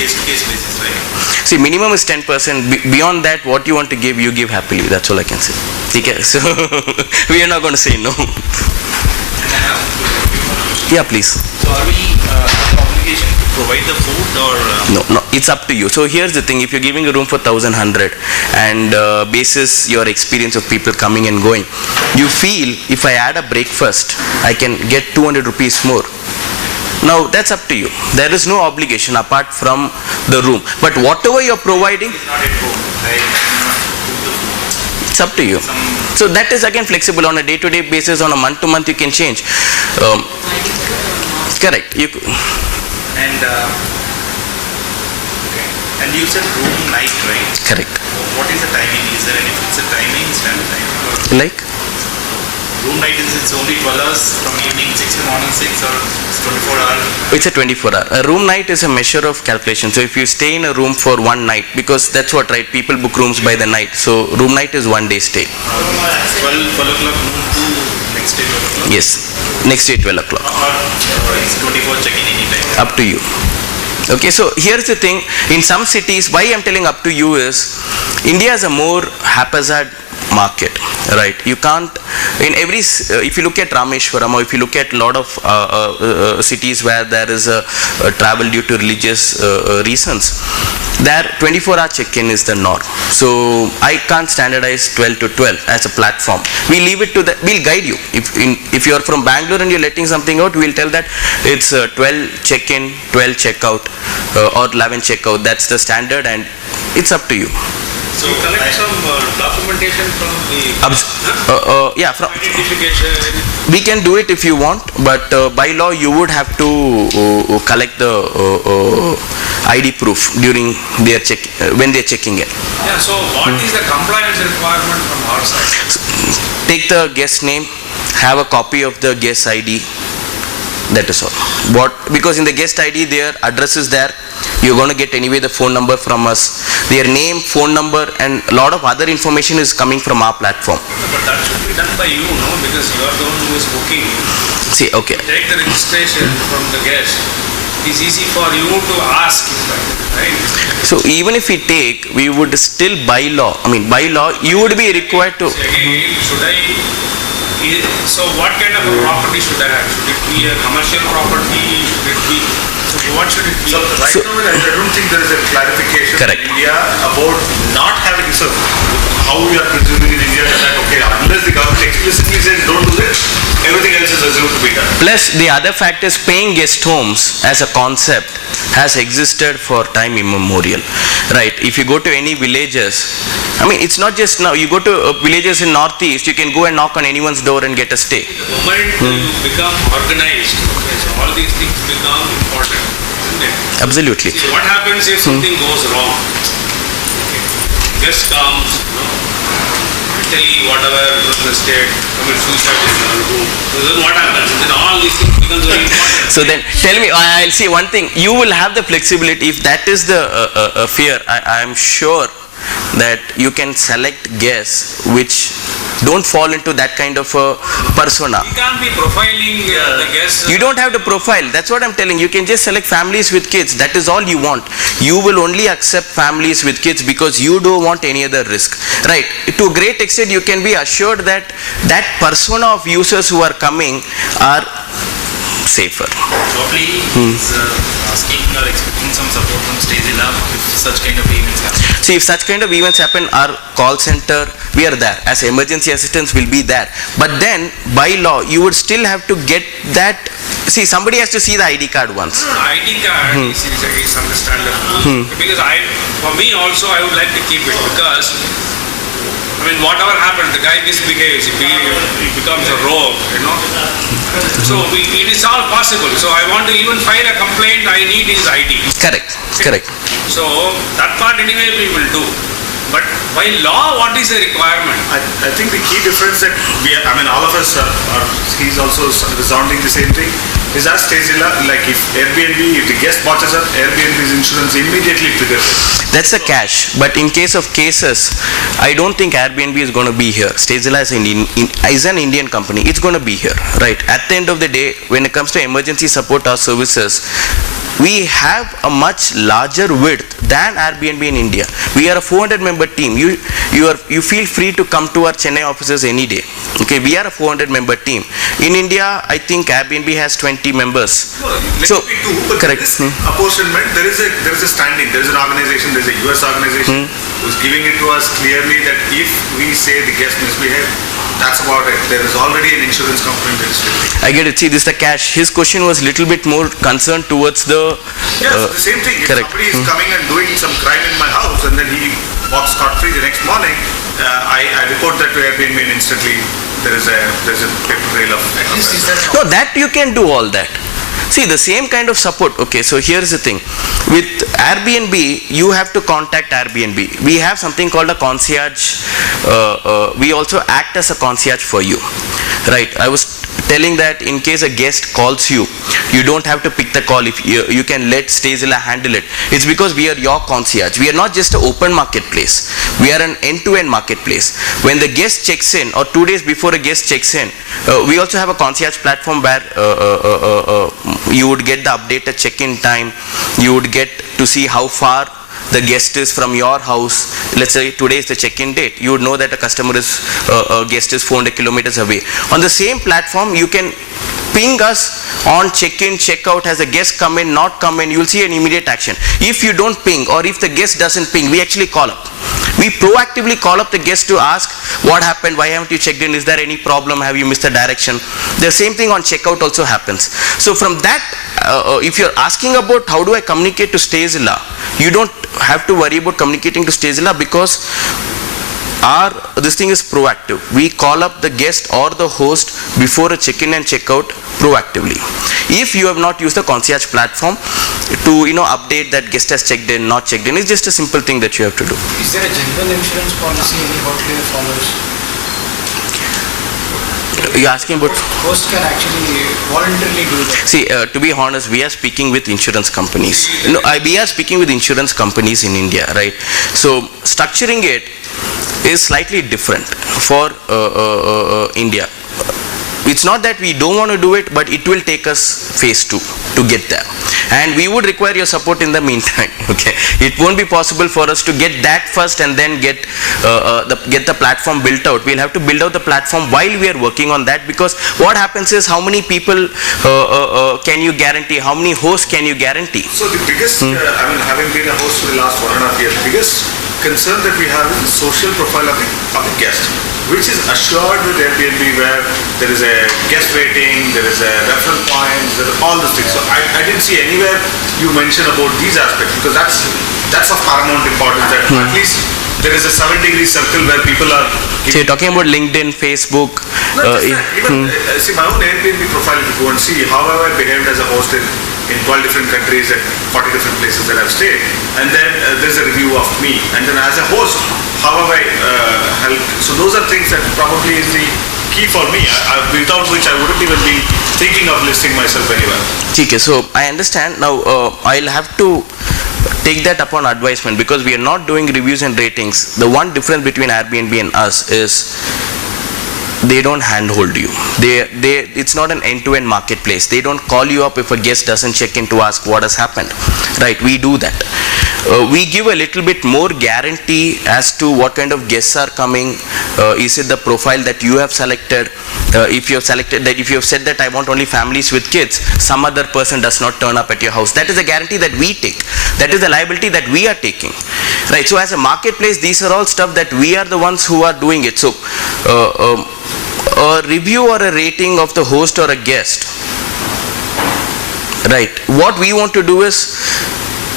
case-to-case basis, right? See, minimum is 10%. Beyond that, what you want to give, you give happily. That's all I can say. Okay, so we are not going to say no. Yeah, please. So are we under obligation to provide the food or? No, it's up to you. So here's the thing: if you're giving a room for 1,100 and basis your experience of people coming and going, you feel if I add a breakfast, I can get 200 rupees more. Now that's up to you. There is no obligation apart from the room. But whatever you're providing, It's not at home. it's up to you. So that is again flexible on a day-to-day basis, on a month-to-month you can change. Correct. And you said room night, right? Correct. What is the timing? Is there any fixed timing, standard time? Like? Room night it's only 12 hours from evening 6 to morning 6 or it's 24 hours? It's a 24-hour. A room night is a measure of calculation. So if you stay in a room for one night, because that's what, right? People book rooms by the night. So room night is 1 day stay. 12 o'clock noon to next day 12 o'clock? Yes. Next day 12 o'clock. Or it's 24 check-in anytime? Up to you. Okay, so here's the thing. In some cities, why I'm telling up to you is, India is a more haphazard market, right? You can't, in every, if you look at Rameshwaram or if you look at a lot of cities where there is a travel due to religious reasons, there 24-hour check-in is the norm. So I can't standardize 12 to 12 as a platform. We leave it to the, we'll guide you. If you're from Bangalore and you're letting something out, we'll tell that it's 12 check-in, 12 check-out or 11 check-out. That's the standard and it's up to you. So collect some documentation from the yeah, from identification. we can do it if you want, but by law you would have to collect the ID proof during their check when they're checking in. Yeah, so what is the compliance requirement from our side? Take the guest name, have a copy of the guest ID. That is all. Because in the guest ID their address is there. You're going to get anyway the phone number from us. Their name, phone number and a lot of other information is coming from our platform. But that should be done by you, no? Because you are the one who is booking. See, okay. Take the registration from the guest. It's easy for you to ask, right? So even if we take, we would still by law, you would be required to... Again, so what kind of a property should I have? Should it be a commercial property? Should it be... So what should it be? So right now I don't think there is a clarification Correct. in India about not having, so how we are presuming in India that okay, unless the government explicitly says don't do this, everything else is assumed to be done. Plus the other fact is paying guest homes as a concept has existed for time immemorial, right? If you go to any villages, it's not just now, you go to villages in Northeast, you can go and knock on anyone's door and get a stay. The moment you become organized, okay, so all these things become important, isn't it? Absolutely. See, what happens if something goes wrong? Okay. Guest comes, mentally, whatever, mistake, commit suicide in the room. So then what happens? Then all these things becomes very important. So then, tell me, I'll say one thing, you will have the flexibility, if that is the fear, I am sure that you can select guests which don't fall into that kind of a persona. You can't be profiling the guests. You don't have to profile. That's what I'm telling you. You can just select families with kids. That is all you want. You will only accept families with kids because you don't want any other risk. Right. To a great extent, you can be assured that that persona of users who are coming are safer. Probably asking or expecting some support from Stagila if such kind of events happen. See, if such kind of events happen, our call center, we are there. As emergency assistance, will be there. But then, by law, you would still have to get that. See, somebody has to see the ID card once. ID card is understandable. Because for me also, I would like to keep it because whatever happens, the guy misbehaves, he becomes a rogue, So it is all possible. So I want to even file a complaint, I need his ID. Correct. So that part anyway we will do. But by law, what is the requirement? I think the key difference that all of us he's also resounding the same thing, is as Stagila, like if the guest botches up, Airbnb's insurance immediately triggers it. That's a cash. But in case of cases, I don't think Airbnb is going to be here. Stagila is an Indian company. It's going to be here, right? At the end of the day, when it comes to emergency support or services, we have a much larger width than Airbnb in India. We are a 400-member team. You feel free to come to our Chennai offices any day. Okay, we are a 400-member team. In India, I think Airbnb has 20 members. No, let So, me too, but correct. this apportionment, there is a standing, there is an organization, there is a US organization who's giving it to us clearly that if we say the guest misbehave, that's about it. There is already an insurance company registered. I get it. See, this is the cash. His question was little bit more concerned towards the... Yes, the same thing. If correct. somebody is coming and doing some crime in my house and then he walks scot-free the next morning, I report that to Airbnb and instantly there is a paper trail of... At least is there No, that you can do all that. See, the same kind of support. Okay, so here's the thing. With Airbnb, you have to contact Airbnb. We have something called a concierge. We also act as a concierge for you. Right. I was telling that in case a guest calls you, you don't have to pick the call. If you can let Stayzilla handle it. It's because we are your concierge. We are not just an open marketplace. We are an end-to-end marketplace. When the guest checks in or 2 days before a guest checks in, we also have a concierge platform where you would get the updated check-in time. You would get to see how far the guest is from your house. Let's say today is the check-in date. You would know that a guest is 400 kilometers away. On the same platform, you can ping us on check-in, check-out. Has a guest come in, not come in, you will see an immediate action. If you don't ping or if the guest doesn't ping, we actually call up. We proactively call up the guest to ask what happened, why haven't you checked in, is there any problem, have you missed the direction. The same thing on checkout also happens. So from that, if you're asking about how do I communicate to Stayzilla, you don't have to worry about communicating to Stayzilla because this thing is proactive. We call up the guest or the host before a check-in and check-out proactively. If you have not used the concierge platform to update that guest has checked in, not checked in, it's just a simple thing that you have to do. Is there a general insurance policy any hotelier follows? You're asking about... Host can actually voluntarily do that. See, to be honest, we are speaking with insurance companies. We are speaking with insurance companies in India, right? So structuring it is slightly different for India. It's not that we don't want to do it, but it will take us phase 2 to get there. And we would require your support in the meantime. Okay, it won't be possible for us to get that first and then get the platform built out. We'll have to build out the platform while we are working on that, because what happens is how many people can you guarantee? How many hosts can you guarantee? So the biggest, having been a host for the last 1.5 years, the biggest concern that we have is the social profile of the guest, which is assured with Airbnb, where there is a guest rating, there is a referral points, there are all those things. So I didn't see anywhere you mention about these aspects, because that's of paramount importance, that at least there is a 7-degree circle where people are... So you're talking about LinkedIn, Facebook... see my own Airbnb profile, if you go and see how have I behaved as a host in 12 different countries and 40 different places that I've stayed, and then there's a review of me, and then as a host, how have I helped? So those are things that probably is the key for me, without which I wouldn't even be thinking of listing myself anywhere. Okay, so I understand. Now I'll have to take that upon advisement, because we are not doing reviews and ratings. The one difference between Airbnb and us is they don't handhold you. It's not an end-to-end marketplace. They don't call you up if a guest doesn't check in to ask what has happened. Right? We do that. We give a little bit more guarantee as to what kind of guests are coming. Is it the profile that you have selected? If you have selected that, if you have said that I want only families with kids, some other person does not turn up at your house. That is a guarantee that we take. That is the liability that we are taking. Right? So as a marketplace, these are all stuff that we are the ones who are doing it. So a review or a rating of the host or a guest, right? What we want to do is,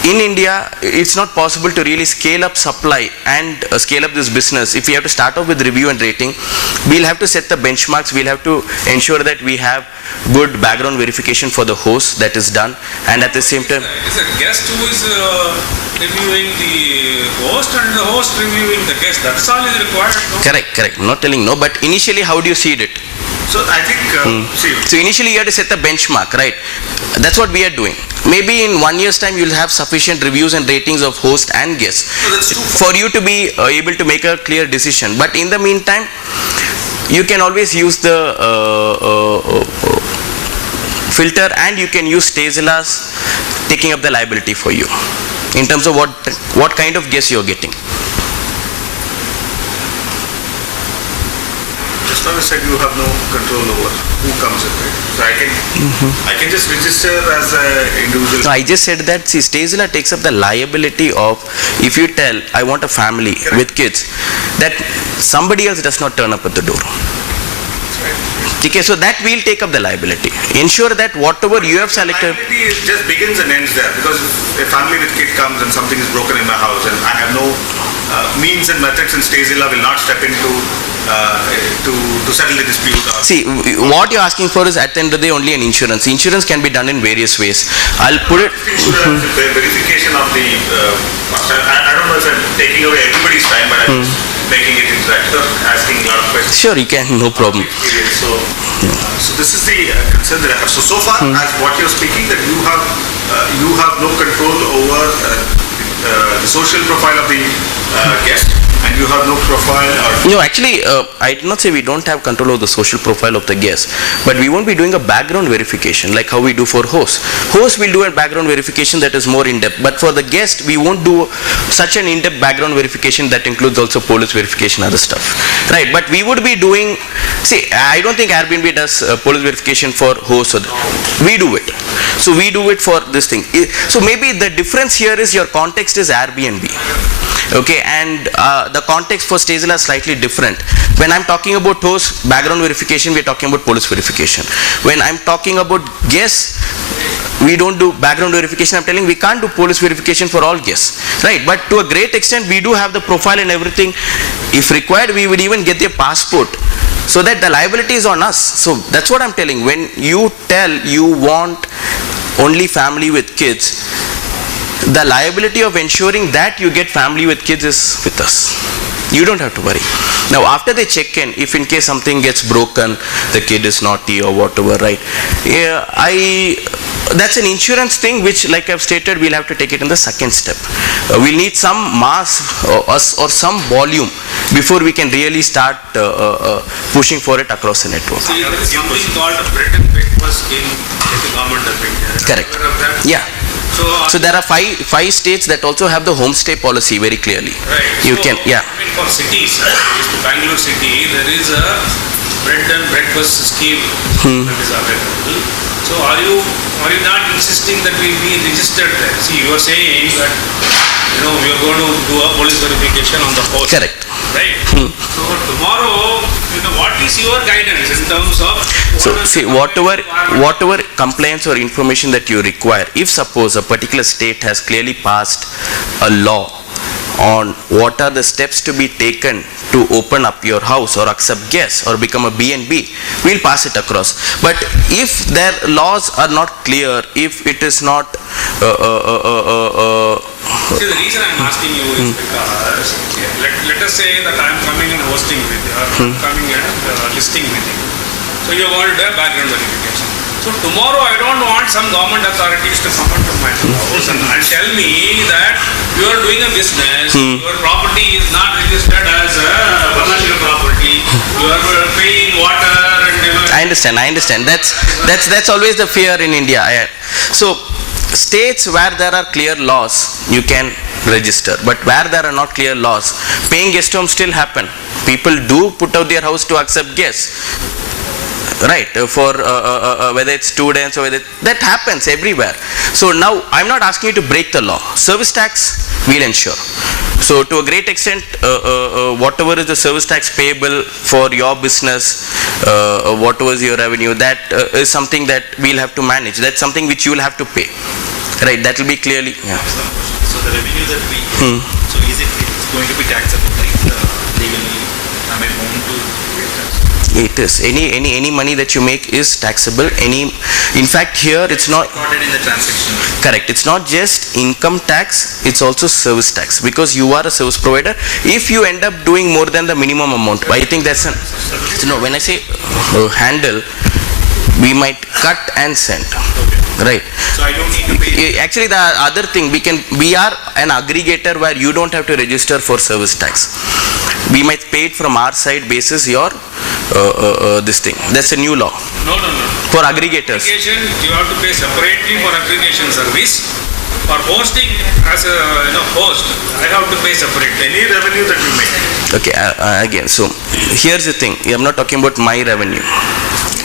in India, it's not possible to really scale up supply and scale up this business. If we have to start off with review and rating, we'll have to set the benchmarks. We'll have to ensure that we have good background verification for the host that is done, and at the same time... It's a guest who is reviewing the host and the host reviewing the guest. That's all is required. No? Correct. I'm not telling no, but initially how do you see it? So I think, So initially you have to set the benchmark, right? That's what we are doing. Maybe in 1 year's time you'll have sufficient reviews and ratings of host and guests for you to be able to make a clear decision. But in the meantime, you can always use the filter, and you can use Stayzilla's taking up the liability for you in terms of what kind of guests you're getting. Just now you said you have no control over who comes in, right? So I can just register as an individual. No, I just said that, see, Stagezilla takes up the liability of, if you tell, I want a family with kids, that somebody else does not turn up at the door. Okay, so that we'll take up the liability. Ensure that whatever you have selected. Liability just begins and ends there, because if a family with kid comes and something is broken in my house and I have no means and methods, and Stagezilla will not step into to settle the dispute. See, what you're asking for is at the end of the day only an insurance. Insurance can be done in various ways. I'll put it. Insurance, verification of the. I don't know if I'm taking away everybody's time, but I'm making it interactive, asking a lot of questions. Sure, you can, no problem. So this is the concern that I have. So far, as what you're speaking, that you have no control over the social profile of the guest, and you have no profile or... No, actually, I did not say we don't have control over the social profile of the guest, but we won't be doing a background verification like how we do for hosts. Hosts will do a background verification that is more in-depth, but for the guest, we won't do such an in-depth background verification that includes also police verification, other stuff. Right, but we would be doing... See, I don't think Airbnb does police verification for hosts. We do it. So we do it for this thing. So maybe the difference here is your context is Airbnb. Okay, and the context for Stagezilla is slightly different. When I'm talking about host background verification, we're talking about police verification. When I'm talking about guests, we don't do background verification. I'm telling we can't do police verification for all guests, right? But to a great extent, we do have the profile and everything. If required, we would even get their passport, so that the liability is on us. So that's what I'm telling. When you tell you want only family with kids, the liability of ensuring that you get family with kids is with us. You don't have to worry. Now, after they check in, if in case something gets broken, the kid is naughty or whatever, right? Yeah, that's an insurance thing which, like I've stated, we'll have to take it in the second step. We'll need some mass or some volume before we can really start pushing for it across the network. See, there is something called a bread and breakfast scheme in the government of India. Correct. Yeah. So there are five states that also have the homestay policy very clearly. Right. You can, yeah. I mean, for cities, Bangalore city, there is a bread and breakfast scheme that is available. So are you not insisting that we be registered there? See, you are saying that we are going to do a police verification on the host. Correct. Right. So tomorrow, what is your guidance in terms of? So see, whatever complaints or information that you require, if suppose a particular state has clearly passed a law on what are the steps to be taken to open up your house or accept guests or become a B&B, we'll pass it across. But if their laws are not clear, if it is not See, the reason I'm asking you is because let us say that I'm coming and hosting with you, or I'm coming and listing with you. So you're going to do a background verification. So tomorrow I don't want some government authorities to come into my house and tell me that you are doing a business, your property is not registered as a commercial property, you are paying water and I understand. That's always the fear in India. So states where there are clear laws, you can register. But where there are not clear laws, paying guest homes still happen. People do put out their house to accept guests. Right, for whether it's students or whether that happens everywhere. So now I'm not asking you to break the law. Service tax we'll ensure. So to a great extent, whatever is the service tax payable for your business, whatever is your revenue, that is something that we'll have to manage. That's something which you'll have to pay. Right, that will be clearly. Yeah. So the revenue that we so is it's going to be taxable, right? Legally, am I bound to? It is. Any money that you make is taxable. In fact, here it's not recorded in the transaction. Correct. It's not just income tax, it's also service tax, because you are a service provider. If you end up doing more than the minimum amount, I think that's when I say handle, we might cut and send. Right. So I don't need to pay. Actually, the other thing, we are an aggregator where you don't have to register for service tax. We might pay it from our side basis your this thing. That's a new law. No. For aggregators. Aggregation, you have to pay separately for aggregation service. For hosting as a host, I have to pay separately. Any revenue that you make. Okay, again, so here's the thing. I'm not talking about my revenue.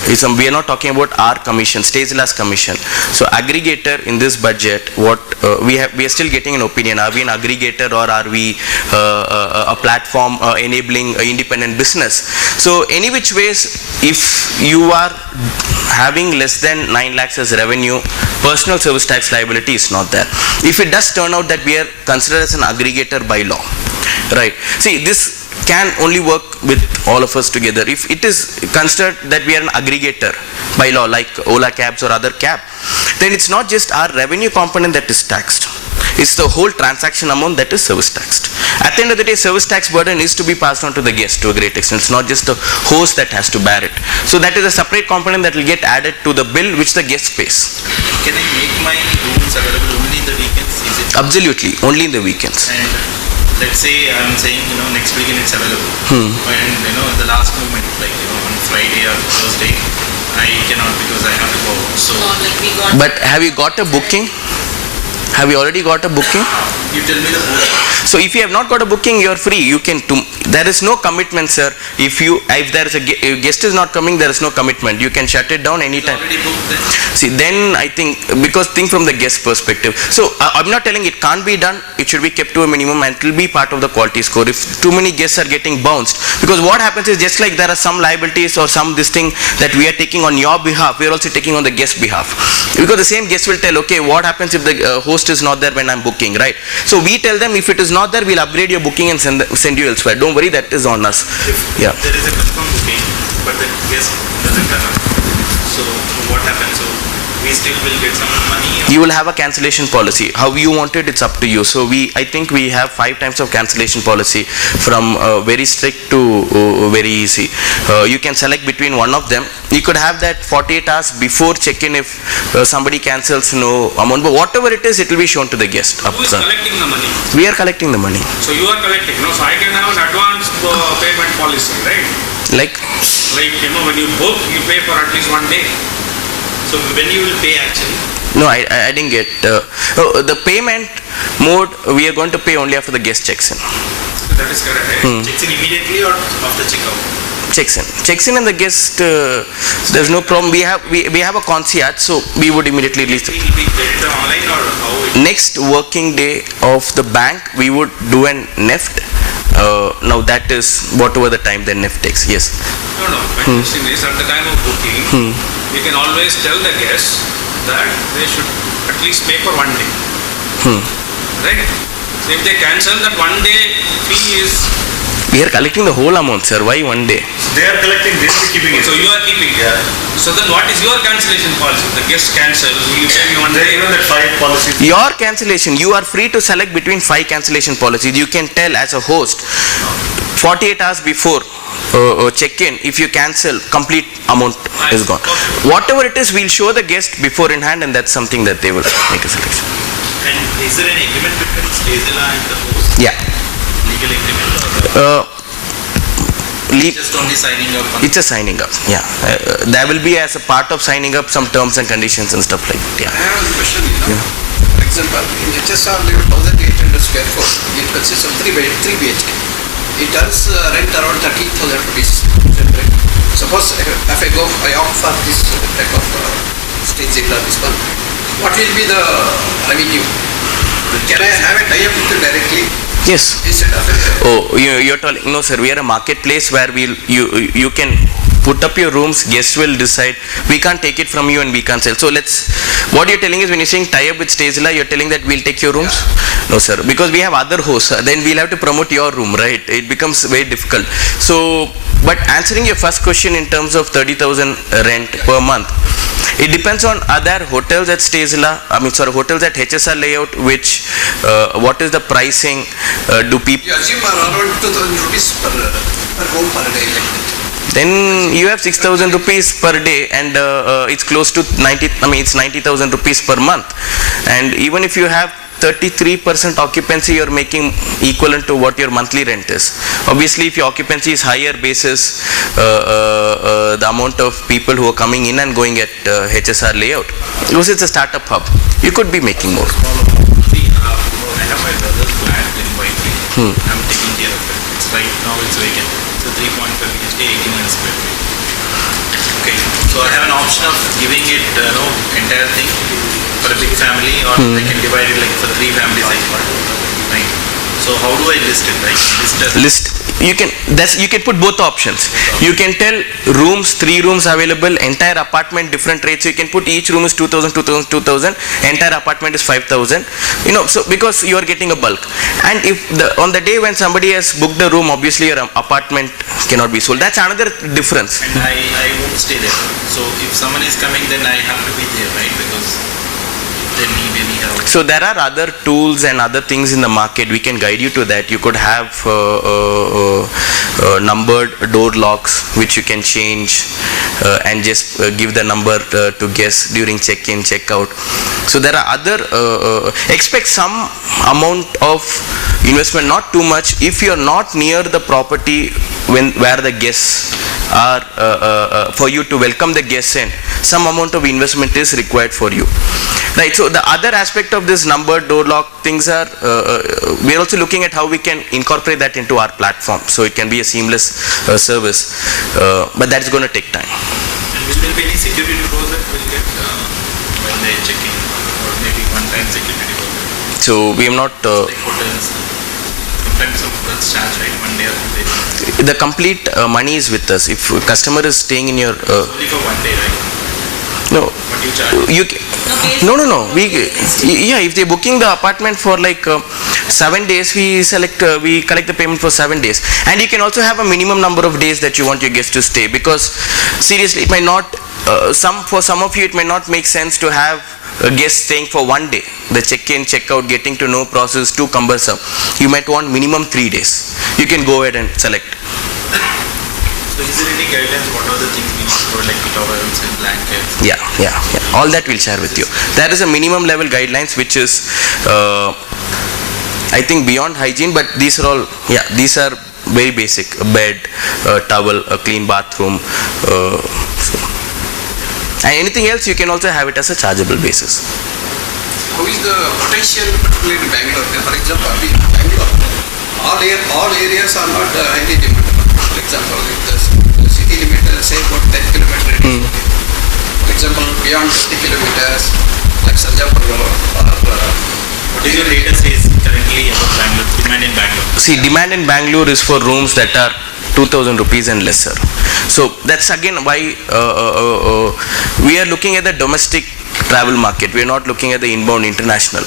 We are not talking about our commission, Stazilla's commission. So aggregator in this budget, what we are still getting an opinion. Are we an aggregator or are we a platform enabling independent business? So any which ways, if you are having less than 9 lakhs as revenue, personal service tax liability is not there. If it does turn out that we are considered as an aggregator by law, right? See, this can only work with all of us together. If it is considered that we are an aggregator by law, like Ola Cabs or other cab, then it's not just our revenue component that is taxed. It's the whole transaction amount that is service taxed. At the end of the day, service tax burden is to be passed on to the guest to a great extent. It's not just the host that has to bear it. So that is a separate component that will get added to the bill which the guest pays. Can I make my rooms available only in the weekends? Is it? Absolutely, only in the weekends. And let's say I'm saying, next weekend it's available. And, the last moment, like, on Friday or Thursday, I cannot because I have to go. So, But have you got a booking? Have you already got a booking? you tell me the book. So if you have not got a booking, you are free. You can. There is no commitment, sir. If there is if guest is not coming, there is no commitment. You can shut it down anytime. Already booked then? See, then I think, because think from the guest perspective. So I'm not telling it can't be done. It should be kept to a minimum and it will be part of the quality score. If too many guests are getting bounced, because what happens is, just like there are some liabilities or some this thing that we are taking on your behalf, we are also taking on the guest behalf. Because the same guest will tell, okay, what happens if the host is not there when I'm booking, right? So we tell them, if it is not there, we'll upgrade your booking and send you elsewhere. Don't worry, that is on us. Yeah. There is a confirmed booking, but the guest doesn't turn up. So what happens? So we still will get some money? Or? You will have a cancellation policy. How you want it, it's up to you. So I think we have 5 times of cancellation policy, from very strict to very easy. You can select between one of them. You could have that 48 hours before check-in. If somebody cancels, no amount, but whatever it is, it will be shown to the guest up Who is front. collecting the money? We are collecting the money. So you are collecting, so I can have an advance payment policy, right? Like, When you book, you pay for at least 1 day. So when you will pay actually? no, I didn't get. The payment mode, we are going to pay only after the guest checks in. That is correct, right? Checks in immediately or after checkout? Checks in and the guest, there's no problem. We have a concierge, so we would immediately release It will be credited online or how it? next working day of the bank. We would do an NEFT. Now that is whatever the time the NEFT takes. Yes. No. My question is, at the time of booking, you can always tell the guests that they should at least pay for 1 day. Right? So if they cancel, that 1 day fee is... We are collecting the whole amount, sir. Why 1 day? They are collecting, they will be keeping it. So you are keeping it. So then what is your cancellation policy? The guest cancel, will you pay me 1 They day? given that 5 policies. Your cancellation, you are free to select between 5 cancellation policies. You can tell as a host 48 hours before check-in, if you cancel, complete amount is gone. Whatever it is, we'll show the guest before in hand, and that's something that they will make a selection. And is there an agreement between Stazilla and the host? Yeah. Legal agreement or just only signing up? It's a signing up. Yeah. There will be, as a part of signing up, some terms and conditions and stuff like that. Yeah. I have a question, For example, in HSR, level 1,800 square foot, it consists of 3 BHK. It earns rent around 30,000 rupees. Suppose if I opt for this type of Stazilla, this one, what will be the revenue? Can I have a tie-up with you directly? Yes. Instead of Oh, you're telling, no sir, we are a marketplace where you can put up your rooms, guests will decide. We can't take it from you and we can't sell. So what you're telling is, when you're saying tie up with Stazilla, you're telling that we'll take your rooms? No sir, because we have other hosts, then we'll have to promote your room, right? It becomes very difficult. So, but answering your first question in terms of 30,000 rent per month, it depends on other hotels at Stazilla, hotels at HSR layout, which, what is the pricing, do people... You assume around 2,000 rupees per home per day, like that. Then you have 6,000 rupees per day, and it's close to 90,000 rupees per month. And even if you have 33% occupancy, you're making equivalent to what your monthly rent is. Obviously, if your occupancy is higher basis the amount of people who are coming in and going at HSR layout, because it's a startup hub, you could be making more. See, I have my brother's flat in Whitefield. I'm taking care of it. It's right now it's vacant. So 3.5 BHK, 18 square feet. Okay, so I have an option of giving it, entire thing for a big family, or I can divide it like for 3 families I can. Right. So how do I list it? Like List. You can put both options. You can tell rooms, 3 rooms available, entire apartment different rates. So you can put each room is 2,000, 2,000, 2,000, entire apartment is 5,000. So because you are getting a bulk. And if on the day when somebody has booked the room, obviously your apartment cannot be sold. That's another difference. And I won't stay there. So if someone is coming, then I have to be there, right? Because they need any help. So there are other tools and other things in the market. We can guide you to that. You could have numbered door locks which you can change and just give the number to guests during check-in, check-out. So there are other, expect some amount of investment, not too much. If you are not near the property where the guests are, for you to welcome the guests in, some amount of investment is required for you. Right, so the other aspect of this numbered door lock things are, we are also looking at how we can incorporate that into our platform, so it can be a seamless service, but that's going to take time. And will there be any security deposit will get when they check in, or maybe one-time security deposit? So we have not, Like hotels, sometimes some hotels charge, right, 1 day or 2 days. the complete money is with us. If a customer is staying in your, Only for 1 day, right? no, What you charge? no, if they're booking the apartment for like 7 days, we collect the payment for 7 days. And you can also have a minimum number of days that you want your guests to stay, because seriously it might not, for some of you it might not make sense to have a guest staying for 1 day. The check-in, check-out, getting to know process too cumbersome. You might want minimum 3 days. You can go ahead and select. So is there any guidelines, what are the things we need to provide, like towels and blankets? Yeah. All that we'll share with you. There is a minimum level guidelines which is, I think, beyond hygiene, but these are very basic. A bed, a towel, a clean bathroom. And anything else you can also have it as a chargeable basis. How is the potential, particularly in Bangalore? For example, in Bangalore, all areas are not highly demanded. For example, if the city limit, say about 10 kilometers radius. For example, beyond 50 kilometers, like Sarjapur or What is your data says currently about Bangalore, demand in Bangalore? See, demand in Bangalore is for rooms that are 2,000 rupees and lesser. So that's again why we are looking at the domestic travel market. We are not looking at the inbound international.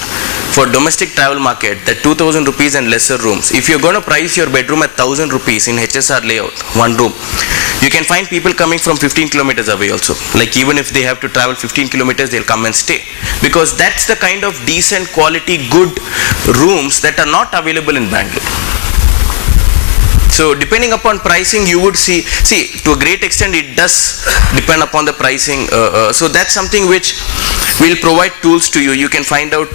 For domestic travel market, the 2,000 rupees and lesser rooms, if you're going to price your bedroom at 1,000 rupees in HSR layout, one room, you can find people coming from 15 kilometers away also. Like even if they have to travel 15 kilometers, they'll come and stay. Because that's the kind of decent quality, good rooms that are not available in Bangalore. So depending upon pricing, you would see to a great extent it does depend upon the pricing. So that's something which we'll provide tools to you. You can find out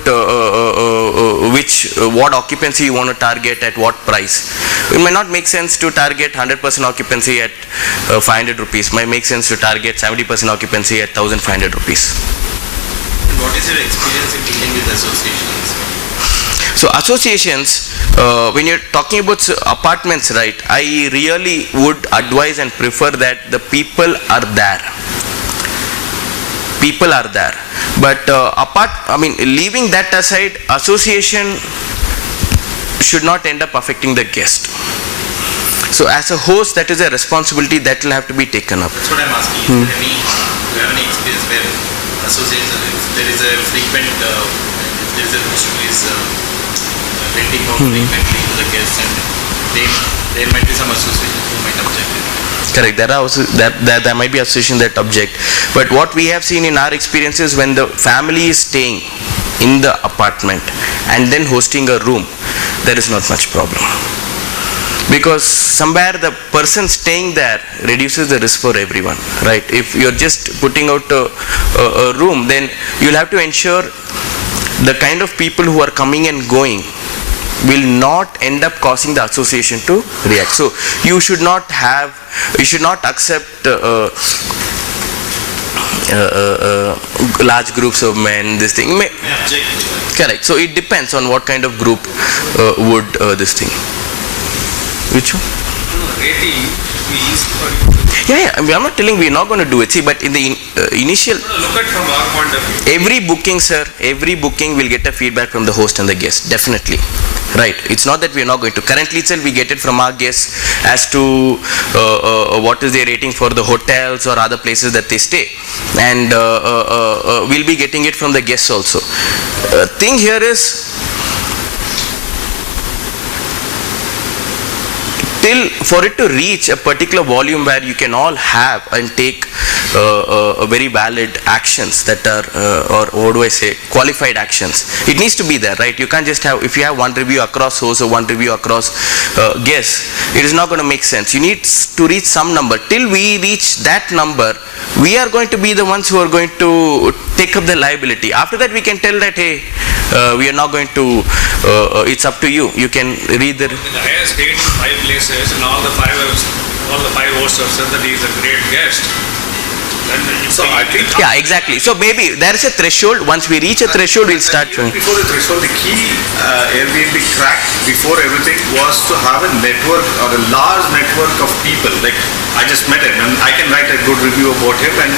what occupancy you want to target at what price. It might not make sense to target 100% occupancy at 500 rupees. Might make sense to target 70% occupancy at 1,500 rupees. And what is your experience in dealing with associations? So associations, when you're talking about apartments, right, I really would advise and prefer that the people are there. But leaving that aside, association should not end up affecting the guest. So as a host, that is a responsibility that will have to be taken up. That's what I'm asking. Do you have any experience where associations, if there is a frequent, if there is a host who is renting out frequently to the guests, and there might be some associations who might object to it. Correct. There might be associations that object. But what we have seen in our experiences, when the family is staying in the apartment and then hosting a room, there is not much problem. Because somewhere the person staying there reduces the risk for everyone, right? If you're just putting out a room, then you'll have to ensure the kind of people who are coming and going will not end up causing the association to react. So you should not accept large groups of men, this thing. Correct. So it depends on what kind of group would this thing. Which one? Rating be easy for you to Yeah, I mean, I'm not telling we're not going to do it. See, but in the initial, look at from our point of view. every booking, sir, every booking will get a feedback from the host and the guest, definitely. Right. It's not that we're not going to. Currently itself, we get it from our guests as to what is their rating for the hotels or other places that they stay. And we'll be getting it from the guests also. Thing here is, till for it to reach a particular volume where you can all have and take very valid actions that are, or what do I say, qualified actions. It needs to be there, right? You can't just have, if you have one review across hosts or one review across guests, it is not going to make sense. You need to reach some number. Till we reach that number, we are going to be the ones who are going to take up the liability. After that, we can tell that, hey, we are not going to, it's up to you. You can read the... The guy has stayed in 5 places and all the five hosts have said that he is a great guest. Then So I think Yeah, exactly. So maybe there is a threshold. Once we reach a threshold, we'll start showing. before the threshold, the key Airbnb crack before everything was to have a network or a large network of people. Like I just met him and I can write a good review about him, and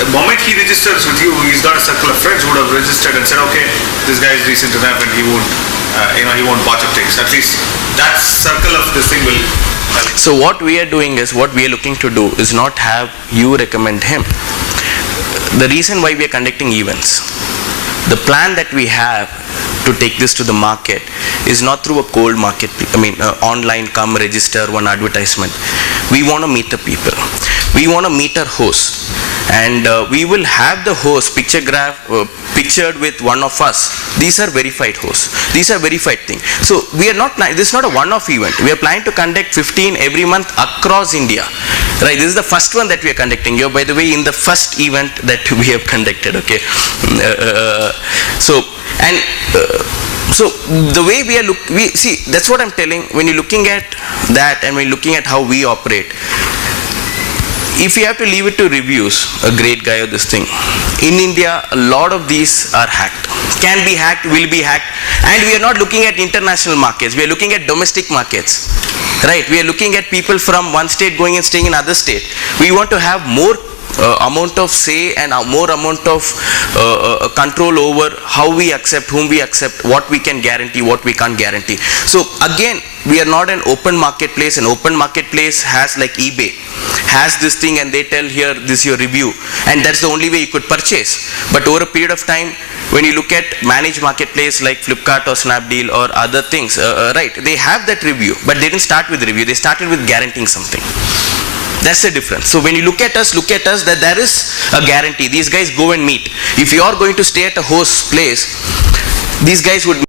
the moment he registers with you, he's got a circle of friends who would have registered and said, okay, this guy is decent enough and he won't, he won't botch up things. At least that circle of this thing will help. So what we are doing is, what we are looking to do is not have you recommend him. The reason why we are conducting events, the plan that we have to take this to the market is not through a cold market, online, come register, one advertisement. We want to meet the people. We want to meet our hosts. And we will have the host pictured with one of us. These are verified hosts. These are verified things. So we are not, this is not a one-off event. We are planning to conduct 15 every month across India. Right, this is the first one that we are conducting. You're, by the way, in the first event that we have conducted, okay. So the way we see, that's what I'm telling. When you're looking at that and when you're looking at how we operate, if you have to leave it to reviews, a great guy or this thing, in India, a lot of these are hacked. Can be hacked, will be hacked. And we are not looking at international markets. We are looking at domestic markets. Right? We are looking at people from one state going and staying in another state. We want to have more amount of say and more amount of control over how we accept, whom we accept, what we can guarantee, what we can't guarantee. So again, we are not an open marketplace. An open marketplace has, like eBay, has this thing and they tell here, this is your review. And that's the only way you could purchase. But over a period of time, when you look at managed marketplace like Flipkart or Snapdeal or other things, right, they have that review, but they didn't start with review. They started with guaranteeing something. That's the difference. So when you look at us that there is a guarantee. These guys go and meet. If you are going to stay at a host's place, these guys would